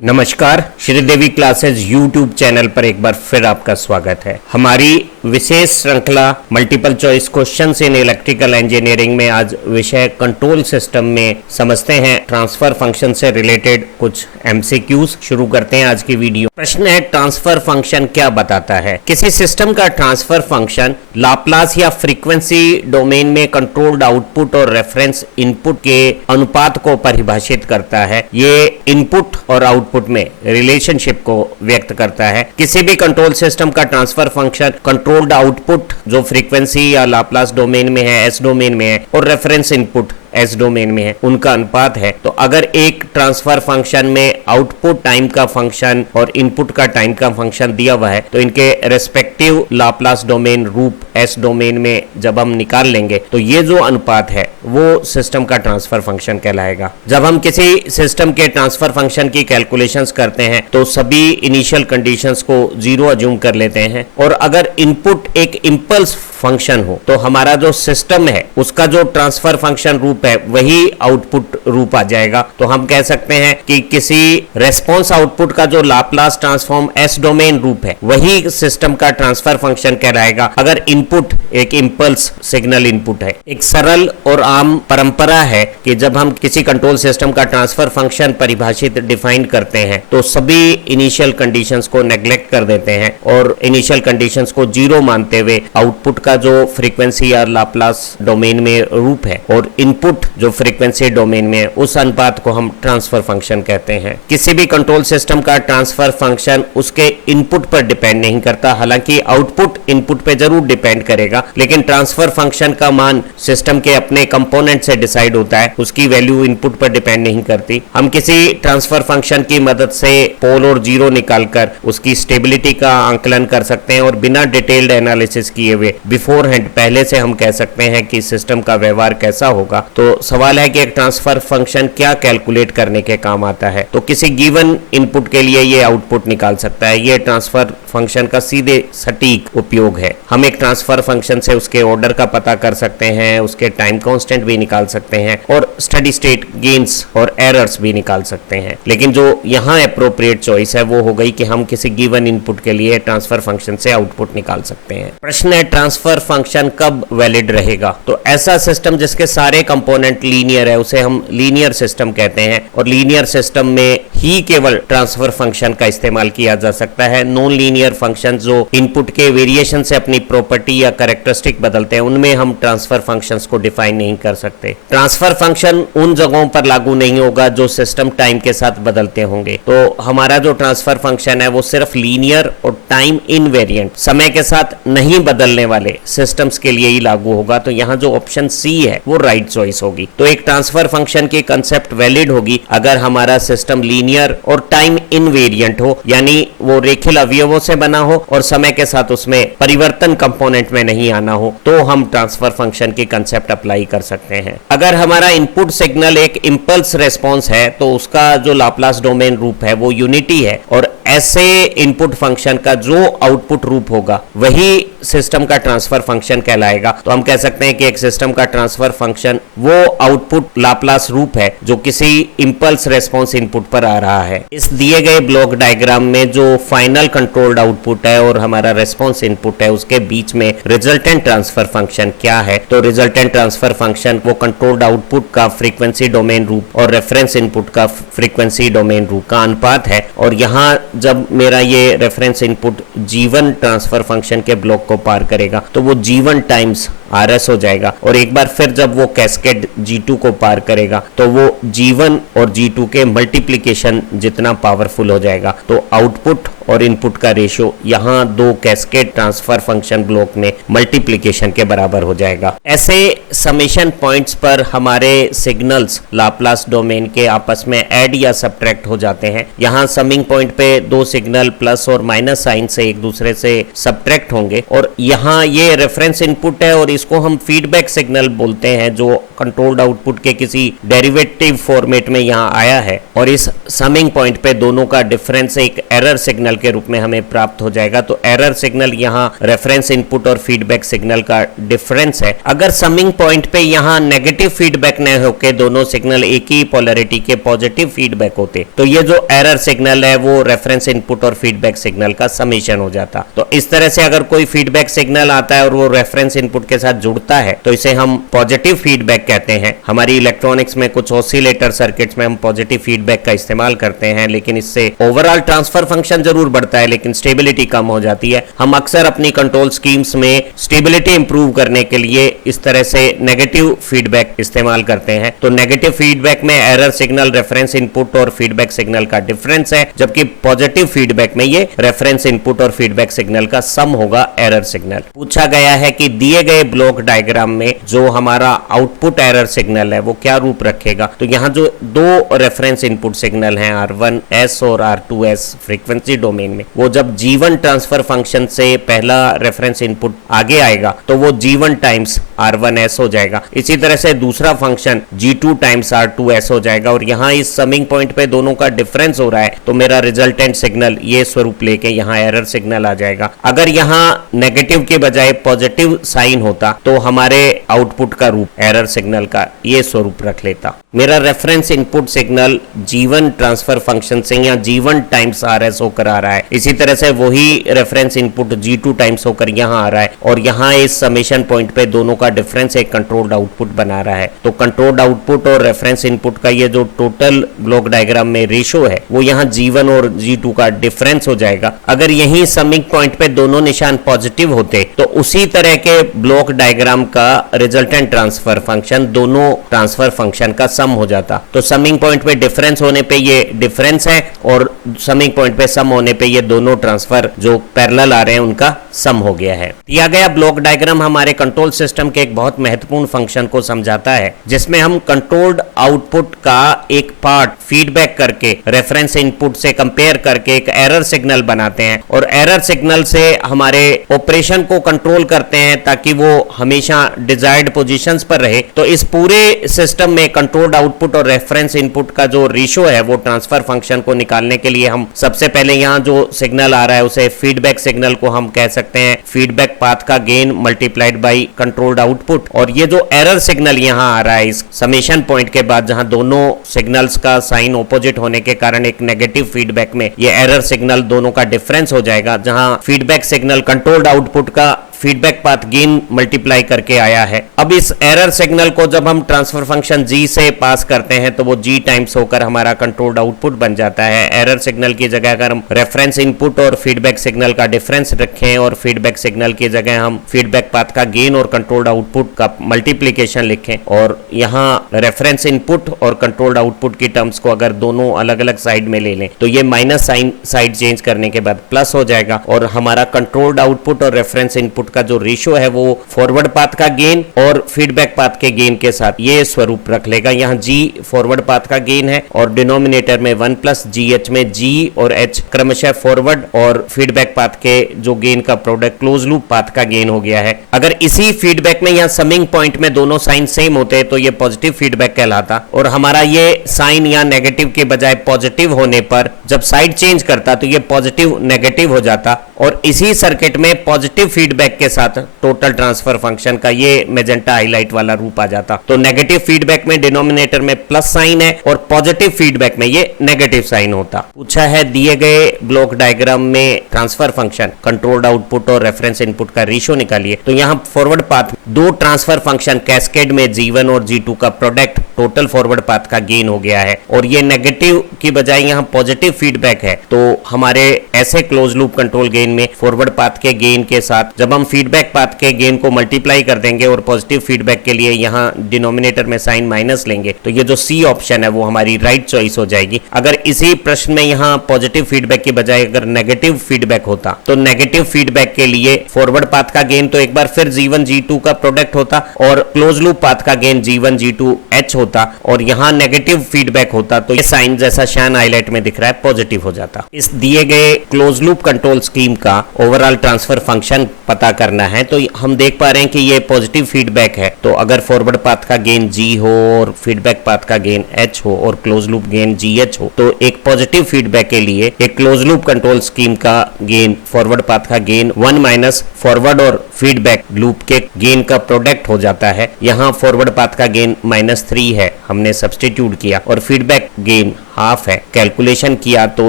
नमस्कार, Sridevi classes YouTube channel पर एक बार फिर आपका स्वागत है। हमारी विशेष श्रृंखला multiple choice questions in electrical engineering में आज विषय कंट्रोल सिस्टम में समझते हैं ट्रांसफर फंक्शन से रिलेटेड कुछ एमसीक्यूज। शुरू करते हैं आज की वीडियो। प्रश्न है, ट्रांसफर फंक्शन क्या बताता है? किसी सिस्टम का ट्रांसफर फंक्शन लाप्लास या फ्रीक्वेंसी डोमेन में कंट्रोल्ड आउटपुट और रेफरेंस इनपुट के अनुपात को परिभाषित करता है। ये इनपुट और आउटपुट में रिलेशनशिप को व्यक्त करता है। किसी भी कंट्रोल सिस्टम का ट्रांसफर फंक्शन कंट्रोल्ड आउटपुट जो फ्रीक्वेंसी या लाप्लास डोमेन में है, एस डोमेन में है, और रेफरेंस इनपुट एस डोमेन में है, उनका अनुपात है। तो अगर एक ट्रांसफर फंक्शन में आउटपुट टाइम का फंक्शन और इनपुट का टाइम का फंक्शन दिया हुआ है, तो इनके रेस्पेक्टिव लाप्लास डोमेन रूप एस डोमेन में जब हम निकाल लेंगे तो ये जो अनुपात है वो सिस्टम का ट्रांसफर फंक्शन कहलाएगा। जब हम किसी सिस्टम के ट्रांसफर फंक्शन की कैलकुलेशंस करते हैं तो सभी इनिशियल कंडीशंस को जीरो अज्यूम कर लेते हैं, और अगर इनपुट एक इंपल्स फंक्शन हो तो हमारा जो सिस्टम है उसका जो ट्रांसफर फंक्शन रूप है वही आउटपुट रूप आ जाएगा। तो हम कह सकते हैं कि किसी रेस्पॉन्स आउटपुट का जो लाप्लास ट्रांसफॉर्म एस डोमेन रूप है वही सिस्टम का ट्रांसफर फंक्शन कहलाएगा, अगर इनपुट एक इंपल्स सिग्नल इनपुट है। एक सरल और आम परंपरा है कि जब हम किसी कंट्रोल सिस्टम का ट्रांसफर फंक्शन परिभाषित डिफाइन करते हैं तो सभी इनिशियल कंडीशंस को नेग्लेक्ट कर देते हैं और इनिशियल कंडीशंस को जीरो मानते हुए आउटपुट का जो फ्रीक्वेंसी या लाप्लास डोमेन में रूप है और इनपुट जो फ्रीक्वेंसी डोमेन में है उस अनुपात को हम ट्रांसफर फंक्शन कहते हैं। किसी भी कंट्रोल सिस्टम का ट्रांसफर फंक्शन उसके इनपुट पर डिपेंड नहीं करता, हालांकि आउटपुट इनपुट पे जरूर डिपेंड करेगा, लेकिन ट्रांसफर फंक्शन का मान सिस्टम के अपने कंपोनेंट से डिसाइड होता है, उसकी वैल्यू इनपुट पर डिपेंड नहीं करती। हम किसी ट्रांसफर फंक्शन की मदद से पोल और जीरो निकालकर उसकी स्टेबिलिटी का आंकलन कर सकते हैं और बिना डिटेल्ड एनालिसिस किए हुए बिफोर हैंड पहले से हम कह सकते हैं कि सिस्टम का व्यवहार कैसा होगा। तो सवाल है कि एक ट्रांसफर फंक्शन क्या कैलकुलेट करने के काम आता है? तो किसी गिवन इनपुट के लिए ये आउटपुट निकाल सकता है। ये ट्रांसफर फंक्शन का सीधे सटीक उपयोग है। हम एक ट्रांसफर फंक्शन से उसके ऑर्डर का पता कर सकते हैं, उसके टाइम कांस्टेंट भी निकाल सकते हैं और स्टेडी स्टेट गेन्स और एरर्स भी निकाल सकते हैं। लेकिन जो यहाँ एप्रोप्रिएट चॉइस है वो हो गई कि हम किसी गिवन इनपुट के लिए ट्रांसफर फंक्शन से आउटपुट निकाल सकते हैं। प्रश्न है, ट्रांसफर फंक्शन कब वैलिड रहेगा? तो ऐसा सिस्टम जिसके सारे कंपोनेंट लीनियर है उसे हम लीनियर सिस्टम कहते हैं, और लीनियर सिस्टम में ही केवल ट्रांसफर फंक्शन का इस्तेमाल किया जा सकता है। नॉन लीनियर फंक्शन जो इनपुट के वेरिएशन से अपनी प्रॉपर्टी या कैरेक्टरिस्टिक बदलते हैं उनमें हम ट्रांसफर फंक्शंस को डिफाइन नहीं कर सकते। ट्रांसफर फंक्शन उन जगहों पर लागू नहीं होगा जो सिस्टम टाइम के साथ बदलते होंगे। तो हमारा जो ट्रांसफर फंक्शन है वो सिर्फ लीनियर और टाइम इनवेरिएंट समय के साथ नहीं बदलने वाले सिस्टम्स के लिए ही लागू होगा। तो यहाँ जो ऑप्शन सी है वो राइट चॉइस होगी। तो एक ट्रांसफर फंक्शन की कंसेप्ट वैलिड होगी अगर हमारा सिस्टम लीनियर और टाइम इनवेरिएंट हो, यानी वो रेखीय अवयवों से बना हो और समय के साथ उसमें परिवर्तन कंपोनेंट में नहीं आना हो, तो हम ट्रांसफर फंक्शन की कंसेप्ट अप्लाई कर सकते हैं। अगर हमारा इनपुट सिग्नल एक इंपल्स रेस्पॉन्स है तो उसका जो लाप्लास डोमेन रूप है वो यूनिटी है, और ऐसे इनपुट फंक्शन का जो आउटपुट रूप होगा वही सिस्टम का ट्रांसफर फंक्शन कहलाएगा। तो हम कह सकते हैं कि एक सिस्टम का ट्रांसफर फंक्शन वो आउटपुट लाप्लास रूप है जो किसी इंपल्स रेस्पॉन्स इनपुट पर आ रहा है। इस दिए गए ब्लॉक डायग्राम में जो फाइनल कंट्रोल्ड आउटपुट है और हमारा रेस्पॉन्स इनपुट है उसके बीच में रिजल्टेंट ट्रांसफर फंक्शन क्या है? तो रिजल्टेंट ट्रांसफर फंक्शन वो कंट्रोल्ड आउटपुट का फ्रीक्वेंसी डोमेन रूप और रेफरेंस इनपुट का फ्रीक्वेंसी डोमेन रूप का अनुपात है। और यहाँ जब मेरा ये reference input G1 transfer function के ब्लॉक को पार करेगा तो वो G1 टाइम्स RS हो जाएगा, और एक बार फिर जब वो कैस्केड G2 को पार करेगा तो वो G1 और G2 के मल्टीप्लिकेशन जितना पावरफुल हो जाएगा। तो आउटपुट और इनपुट का रेशियो यहाँ दो कैस्केड ट्रांसफर फंक्शन ब्लॉक में मल्टीप्लिकेशन के बराबर हो जाएगा। ऐसे समेशन पॉइंट्स पर हमारे सिग्नल्स लाप्लास डोमेन के आपस में ऐड या सब्ट्रैक्ट हो जाते हैं। यहाँ समिंग पॉइंट पे दो सिग्नल प्लस और माइनस साइन से एक दूसरे से सब्ट्रैक्ट होंगे, और यहाँ ये रेफरेंस इनपुट है और इसको हम फीडबैक सिग्नल बोलते हैं, जो कंट्रोल्ड आउटपुट के किसी डेरिवेटिव फॉर्मेट में यहाँ आया है और इस समिंग पॉइंट पे दोनों का डिफरेंस एक एरर सिग्नल के रूप में हमें प्राप्त हो जाएगा। तो एरर सिग्नल यहाँ रेफरेंस इनपुट और फीडबैक सिग्नल का डिफरेंस है। अगर समिंग पॉइंट पे यहाँ नेगेटिव फीडबैक न होके दोनों सिग्नल एक ही पोलैरिटी के पॉजिटिव फीडबैक होते तो ये जो एरर सिग्नल है वो रेफरेंस इनपुट और फीडबैक सिग्नल का समेशन हो जाता। तो इस तरह से अगर कोई फीडबैक सिग्नल आता है और वो रेफरेंस इनपुट के साथ जुड़ता है तो इसे हम पॉजिटिव फीडबैक कहते हैं। हमारी इलेक्ट्रॉनिक्स में कुछ ऑसिलेटर सर्किट्स में हम पॉजिटिव फीडबैक का इस्तेमाल करते हैं, लेकिन इससे ओवरऑल ट्रांसफर फंक्शन जरूर बढ़ता है लेकिन स्टेबिलिटी कम हो जाती है। हम अक्सर अपनी कंट्रोल स्कीम्स में स्टेबिलिटी इंप्रूव करने के लिए इस तरह से नेगेटिव फीडबैक इस्तेमाल करते हैं। तो नेगेटिव फीडबैक में एरर सिग्नल रेफरेंस इनपुट और फीडबैक सिग्नल का डिफरेंस है, जबकि पॉजिटिव फीडबैक में ये रेफरेंस इनपुट और फीडबैक सिग्नल का सम होगा एरर सिग्नल। पूछा गया है कि दिए गए ब्लॉक डायग्राम में जो हमारा आउटपुट एरर सिग्नल है वो क्या रूप रखेगा। तो यहाँ जो दो रेफरेंस इनपुट सिग्नल हैं R1S और R2S फ्रीक्वेंसी डोमेन में, वो जब G1 ट्रांसफर फंक्शन से पहला रेफरेंस इनपुट आगे आएगा तो वो G1 टाइम्स R1S हो जाएगा। इसी तरह से दूसरा फंक्शन G2 टाइम्स R2S हो जाएगा और यहाँ इस समिंग पॉइंट पे दोनों का डिफरेंस हो रहा है तो मेरा रिजल्टेंट सिग्नल ये स्वरूप लेके यहाँ एरर सिग्नल आ जाएगा। अगर यहाँ नेगेटिव के बजाय पॉजिटिव साइन होता तो हमारे आउटपुट का रूप एरर सिग्नल का ये स्वरूप रख लेता। मेरा reference input signal G1 transfer function से यहाँ G1 टाइम्स RS होकर आ रहा है, इसी तरह से वही रेफरेंस इनपुट G2 टाइम्स होकर यहाँ आ रहा है और यहाँ इस समेशन पॉइंट पे दोनों का डिफरेंस एक कंट्रोल्ड आउटपुट बना रहा है। तो कंट्रोल्ड आउटपुट और रेफरेंस इनपुट का ये जो टोटल ब्लॉक डायग्राम में रेशो है वो यहाँ G1 और G2 का डिफरेंस हो जाएगा। अगर यही समिंग पॉइंट पे दोनों निशान पॉजिटिव होते तो उसी तरह के ब्लॉक डायग्राम का रिजल्टेंट ट्रांसफर फंक्शन दोनों ट्रांसफर फंक्शन का सम हो जाता। तो समिंग पॉइंट पे डिफरेंस होने पे ये डिफरेंस है और समिंग पॉइंट पे सम होने पे ये दोनों ट्रांसफर जो पैरेलल आ रहे हैं उनका सम हो गया है। दिया गया ब्लॉक डायग्राम हमारे कंट्रोल सिस्टम के एक बहुत महत्वपूर्ण फंक्शन को समझाता है, जिसमें हम कंट्रोल्ड आउटपुट का एक पार्ट फीडबैक करके रेफरेंस इनपुट से कंपेयर करके एक एरर सिग्नल बनाते हैं और एरर सिग्नल से हमारे ऑपरेशन को कंट्रोल करते हैं ताकि वो हमेशा डिजायर्ड पोजीशंस पर रहे। तो इस पूरे सिस्टम में कंट्रोल्ड आउटपुट और रेफरेंस इनपुट का जो रेशो है वो ट्रांसफर फंक्शन को निकालने के लिए हम सबसे पहले यहाँ जो सिग्नल आ रहा है उसे फीडबैक सिग्नल को हम कह सकते हैं फीडबैक पाथ का gain multiplied by controlled output. और ये जो एरर सिग्नल यहाँ आ रहा है इस समेशन पॉइंट के बाद जहां दोनों सिग्नल्स का साइन ऑपोजिट होने के कारण एक नेगेटिव फीडबैक में ये एरर सिग्नल दोनों का डिफरेंस हो जाएगा, जहां फीडबैक सिग्नल कंट्रोल्ड आउटपुट का फीडबैक पाथ गेन मल्टीप्लाई करके आया है। अब इस एरर सिग्नल को जब हम ट्रांसफर फंक्शन G से पास करते हैं तो वो G टाइम्स होकर हमारा कंट्रोल्ड आउटपुट बन जाता है। एरर सिग्नल की जगह अगर हम रेफरेंस इनपुट और फीडबैक सिग्नल का डिफरेंस रखें और फीडबैक सिग्नल की जगह हम फीडबैक पाथ का गेन और कंट्रोल्ड आउटपुट का मल्टीप्लीकेशन लिखें और यहाँ रेफरेंस इनपुट और कंट्रोल्ड आउटपुट की टर्म्स को अगर दोनों अलग अलग साइड में ले लें तो ये माइनस साइन साइड चेंज करने के बाद प्लस हो जाएगा और हमारा कंट्रोल्ड आउटपुट और रेफरेंस इनपुट का जो रेशियो है वो फॉरवर्ड पाथ का गेन और फीडबैक पाथ के गेन के साथ ये स्वरूप रख लेगा। यहाँ G फॉरवर्ड पाथ का गेन है और डिनोमिनेटर में 1 प्लस GH में G और H क्रमशः फॉरवर्ड और फीडबैक पाथ के जो गेन का प्रोडक्ट क्लोज लूप पाथ का गेन हो गया है। अगर इसी फीडबैक में यहाँ समिंग पॉइंट में दोनों साइन सेम होते तो ये पॉजिटिव फीडबैक कहलाता और हमारा ये साइन या नेगेटिव के बजाय पॉजिटिव होने पर जब साइड चेंज करता तो ये पॉजिटिव नेगेटिव हो जाता और इसी सर्किट में पॉजिटिव फीडबैक के साथ टोटल ट्रांसफर फंक्शन का ये मेजेंटा हाईलाइट वाला रूप आ जाता। तो नेगेटिव फीडबैक में डिनोमिनेटर में प्लस साइन है और पॉजिटिव फीडबैक में ये नेगेटिव साइन होता। पूछा है दिए गए ब्लॉक डायग्राम में ट्रांसफर फंक्शन कंट्रोल्ड आउटपुट और रेफरेंस इनपुट का रेशियो निकालिए। तो यहाँ फॉरवर्ड पाथ दो ट्रांसफर फंक्शन कैस्केड में G1 और G2 का प्रोडक्ट टोटल फॉरवर्ड पाथ का गेन हो गया है और ये नेगेटिव की बजाय यहाँ पॉजिटिव फीडबैक है। तो हमारे ऐसे क्लोज लूप कंट्रोल गेन में फॉरवर्ड पाथ के गेन के साथ जब हम फीडबैक पाथ के गेन को मल्टीप्लाई कर देंगे और पॉजिटिव फीडबैक के लिए यहाँ डिनोमिनेटर में साइन माइनस लेंगे तो ये जो C ऑप्शन है वो हमारी राइट चॉइस हो जाएगी। अगर इसी प्रश्न में यहाँ पॉजिटिव फीडबैक की बजाय अगर नेगेटिव फीडबैक होता तो नेगेटिव फीडबैक के लिए फॉरवर्ड पाथ का गेन तो एक बार फिर G1 G2 का प्रोडक्ट होता और क्लोज लूप पाथ का गेन G1 G2 H होता और यहाँ नेगेटिव फीडबैक होता तो ये साइन जैसा शान हाईलाइट में दिख रहा है पॉजिटिव हो जाता। इस दिए गए क्लोज लूप कंट्रोल स्कीम का ओवरऑल ट्रांसफर फंक्शन पता करना है। तो हम देख पा रहे हैं कि ये पॉजिटिव फीडबैक है, तो अगर फॉरवर्ड पाथ का गेन g हो और फीडबैक पाथ का गेन h हो और क्लोज लूप गेन gh हो, तो एक पॉजिटिव फीडबैक के लिए एक क्लोज लूप कंट्रोल स्कीम का गेन फॉरवर्ड पाथ का गेन 1 माइनस फॉरवर्ड और फीडबैक लूप के गेन का प्रोडक्ट हो जाता है। यहाँ फॉरवर्ड पाथ का गेन -3 है, हमने सब्स्टिट्यूट किया, और फीडबैक गेन हाफ है, कैलकुलेशन किया तो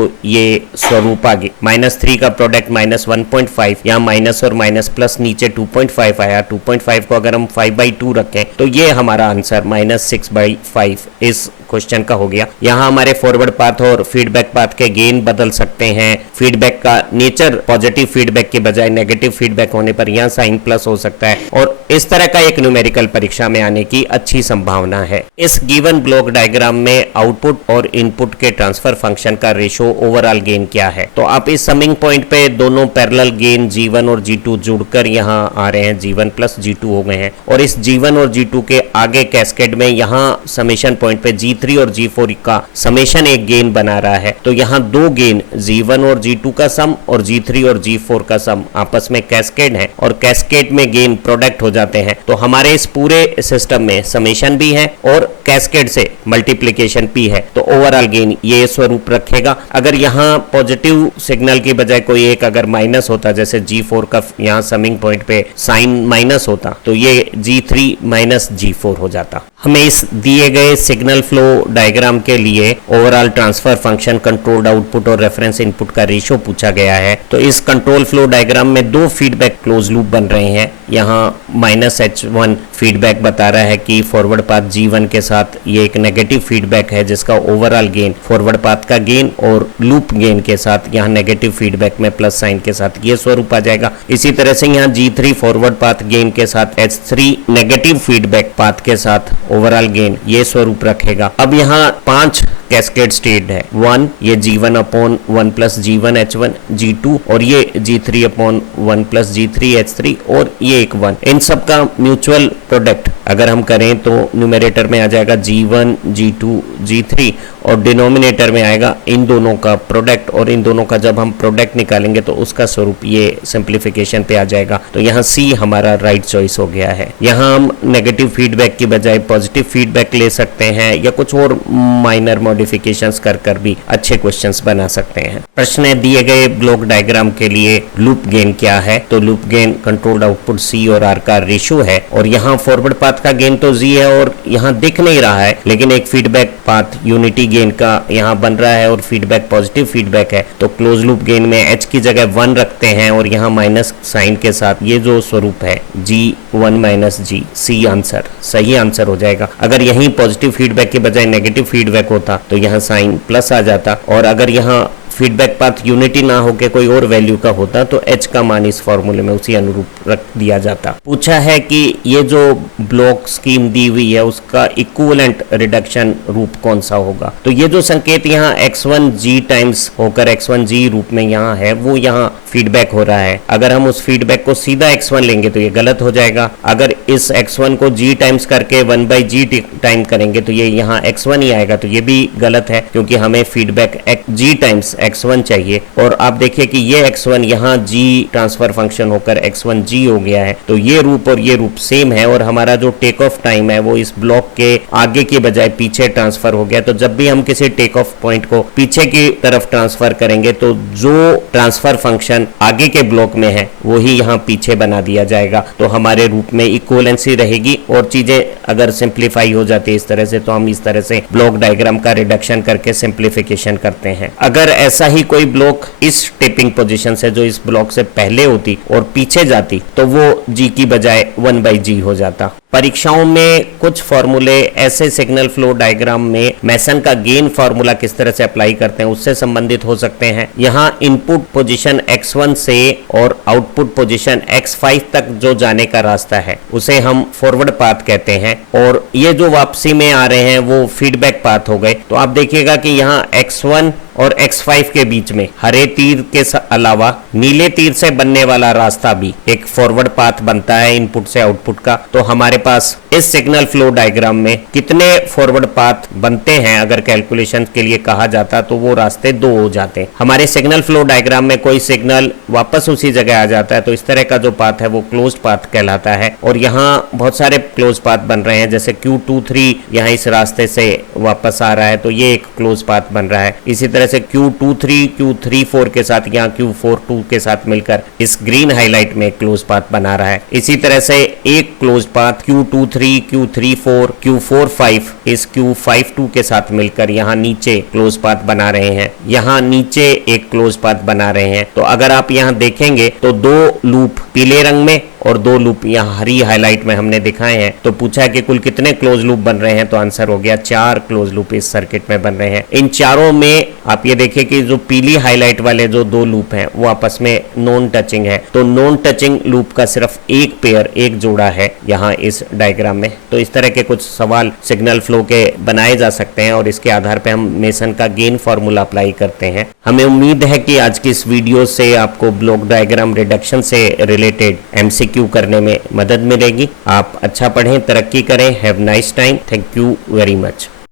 ये स्वरूप आ गई। -3 का प्रोडक्ट -1.5, यहाँ माइनस और माइनस प्लस नीचे 2.5 आया। 2.5 को अगर हम 5/2 रखें तो ये हमारा आंसर -6/5 इस क्वेश्चन का हो गया। यहाँ हमारे फॉरवर्ड पाथ और फीडबैक पाथ के गेन बदल सकते हैं। फीडबैक का नेचर पॉजिटिव फीडबैक के बजाय नेगेटिव फीडबैक होने पर यहाँ साइन प्लस हो सकता है, और इस तरह का एक न्यूमेरिकल परीक्षा में आने की अच्छी संभावना है। इस गिवन ब्लॉक डायग्राम में आउटपुट और इनपुट के ट्रांसफर फंक्शन का रेशो ओवरऑल गेन क्या है। तो आप इस समिंग पॉइंट पे दोनों पैरेलल गेन G1 और G2 जुड़कर यहाँ आ रहे हैं, G1 प्लस G2 हो गए हैं, और इस G1 और G2 के आगे कैस्केड में यहाँ समेशन पॉइंट पे G3 और G4 का समेशन एक गेन बना रहा है। तो यहाँ दो गेन G1 और G2 का सम और G3 और G4 का सम आपस में कैस्केड है, और कैस्केड में गेन प्रोडक्ट हो जाते हैं। तो हमारे इस पूरे सिस्टम में समेशन भी है और कैस्केड से मल्टीप्लीकेशन भी है, तो ओवरऑल गेन ये स्वरूप रखेगा। अगर यहाँ पॉजिटिव सिग्नल की बजाय कोई एक अगर माइनस होता, जैसे G4 का यहाँ समिंग पॉइंट पे साइन माइनस होता, तो ये G3 माइनस G4 हो जाता। हमें इस दिए गए सिग्नल फ्लो डायग्राम के लिए overall transfer function, controlled output और रेफरेंस इनपुट का रेशो पूछा गया है। तो इस कंट्रोल फ्लो डायग्राम में दो फीडबैक क्लोज लूप बन रहे हैं। यहाँ -H1 फीडबैक बता रहा है कि फॉरवर्ड पाथ G1 के साथ ये एक नेगेटिव फीडबैक है, जिसका ओवरऑल गेन फॉरवर्ड पाथ का गेन और लूप गेन के साथ यहाँ नेगेटिव फीडबैक में प्लस साइन के साथ ये स्वरूप आ जाएगा। इसी तरह से यहाँ G3 फॉरवर्ड पाथ गेन के साथ H3 नेगेटिव फीडबैक पाथ के साथ ओवरऑल गेन ये स्वरूप रखेगा। अब यहाँ 5 कैस्केड स्टेट है। 1 ये G1 upon 1 plus G1 H1 G2, और ये G3 upon 1 plus G3 H3, और ये एक 1। इन सब का म्यूचुअल प्रोडक्ट अगर हम करें तो न्यूमरेटर में आ जाएगा G1 G2 G3, और डिनोमिनेटर में आएगा इन दोनों का प्रोडक्ट, और इन दोनों का जब हम प्रोडक्ट निकालेंगे तो उसका स्वरूप ये सिंप्लीफिकेशन पे आ जाएगा। तो यहाँ C हमारा राइट चॉइस हो गया है। यहाँ हम नेगेटिव फीडबैक की बजाय पॉजिटिव फीडबैक ले सकते हैं, या कुछ और माइनर मॉडिफिकेशंस कर भी अच्छे क्वेश्चंस बना सकते हैं। प्रश्न दिए गए ब्लॉक डायग्राम के लिए लूप गेन क्या है। तो loop gain controlled output C और R का रेशियो है, और यहाँ फॉरवर्ड पाथ का गेन तो G है और यहाँ दिख नहीं रहा है, लेकिन एक फीडबैक पाथ यूनिटी गेन का यहाँ बन रहा है, और फीडबैक पॉजिटिव फीडबैक है। तो क्लोज लूप गेन में H की जगह 1 रखते हैं, और यहाँ माइनस साइन के साथ ये जो स्वरूप है G1 minus G, C answer सही आंसर हो जाएगा। अगर यहीं पॉजिटिव फीडबैक के बजाय नेगेटिव फीडबैक होता तो यहाँ साइन प्लस आ जाता, और अगर यहाँ फीडबैक पाथ यूनिटी ना होके कोई और वैल्यू का होता तो H का मान इस फॉर्मूले में उसी अनुरूप रख दिया जाता। पूछा है कि ये जो ब्लॉक स्कीम दी हुई है उसका इक्विवेलेंट रिडक्शन रूप कौन सा होगा। तो ये जो संकेत यहाँ x1g टाइम्स होकर x1g रूप में यहाँ है, वो यहाँ फीडबैक हो रहा है। अगर हम उस फीडबैक को सीधा x1 लेंगे तो ये गलत हो जाएगा। अगर इस x1 को g टाइम्स करके 1/g टाइम करेंगे तो ये यहाँ x1 ही आएगा, तो ये भी गलत है, क्योंकि हमें फीडबैक g टाइम्स x1 चाहिए। और आप देखिए कि ये x1 यहाँ g ट्रांसफर फंक्शन होकर x1g हो गया है, तो ये रूप और ये रूप सेम है, और हमारा जो टेक ऑफ टाइम है वो इस ब्लॉक के आगे के बजाय पीछे ट्रांसफर हो गया। तो जब भी हम किसी टेक ऑफ पॉइंट को पीछे की तरफ ट्रांसफर करेंगे तो जो ट्रांसफर फंक्शन आगे के ब्लॉक में है वही यहाँ पीछे बना दिया जाएगा। तो हमारे रूप में इक्विवेलेंसी रहेगी, और चीजें अगर सिंप्लीफाई हो जाती है इस तरह से, तो हम इस तरह से ब्लॉक डायग्राम का रिडक्शन करके सिंप्लीफिकेशन करते हैं। अगर ऐसा ही कोई ब्लॉक इस टेपिंग पोजीशन से जो इस ब्लॉक से पहले होती और पीछे जाती तो वो g की बजाय 1/g हो जाता। परीक्षाओं में कुछ फॉर्मूले ऐसे सिग्नल फ्लो डायग्राम में मैसन का गेन फॉर्मूला किस तरह से अप्लाई करते हैं उससे संबंधित हो सकते हैं। यहाँ इनपुट पोजीशन x1 से और आउटपुट पोजीशन x5 तक जो जाने का रास्ता है उसे हम फॉरवर्ड पाथ कहते हैं, और ये जो वापसी में आ रहे हैं वो फीडबैक पाथ हो गए। तो आप देखिएगा कि यहाँ x1 और x5 के बीच में हरे तीर के अलावा नीले तीर से बनने वाला रास्ता भी एक फॉरवर्ड पाथ बनता है इनपुट से आउटपुट का। तो हमारे पास इस सिग्नल फ्लो डायग्राम में कितने फॉरवर्ड पाथ बनते हैं, अगर कैलकुलेशन के लिए कहा जाता तो वो रास्ते 2 हो जाते हैं। हमारे सिग्नल फ्लो डायग्राम में कोई सिग्नल वापस उसी जगह आ जाता है तो इस तरह का जो पाथ है वो क्लोज्ड पाथ कहलाता है। और यहाँ बहुत सारे क्लोज पाथ बन रहे हैं, जैसे Q23 यहाँ इस रास्ते से वापस आ रहा है तो ये एक क्लोज पाथ बन रहा है। इसी तरह से Q23 Q34 के साथ यहाँ Q42 के साथ मिलकर इस ग्रीन हाईलाइट में क्लोज पाथ बना रहा है। इसी तरह से एक close path Q23 Q34 Q45 इस Q52 के साथ मिलकर यहाँ नीचे क्लोज पाथ बना रहे हैं, यहाँ नीचे एक क्लोज पाथ बना रहे हैं। तो अगर आप यहाँ देखेंगे तो 2 लूप पीले रंग में और 2 लूप यहाँ हरी हाईलाइट में हमने दिखाए हैं। तो पूछा है कि कुल कितने क्लोज लूप बन रहे हैं, तो आंसर हो गया 4 क्लोज लूप इस सर्किट में बन रहे हैं। इन चारों में आप ये देखिए कि जो पीली हाईलाइट वाले जो 2 लूप हैं वो आपस में नॉन टचिंग है, तो नॉन टचिंग लूप का सिर्फ एक पेयर, एक जोड़ा है यहाँ इस डायग्राम में। तो इस तरह के कुछ सवाल सिग्नल फ्लो के बनाए जा सकते हैं और इसके आधार पर हम मेसन का गेन फॉर्मूला अप्लाई करते हैं। हमें उम्मीद है कि आज की इस वीडियो से आपको ब्लॉक डायग्राम रिडक्शन से रिलेटेड MCQ करने में मदद मिलेगी। आप अच्छा पढ़ें, तरक्की करें। Have nice time. Thank you very much.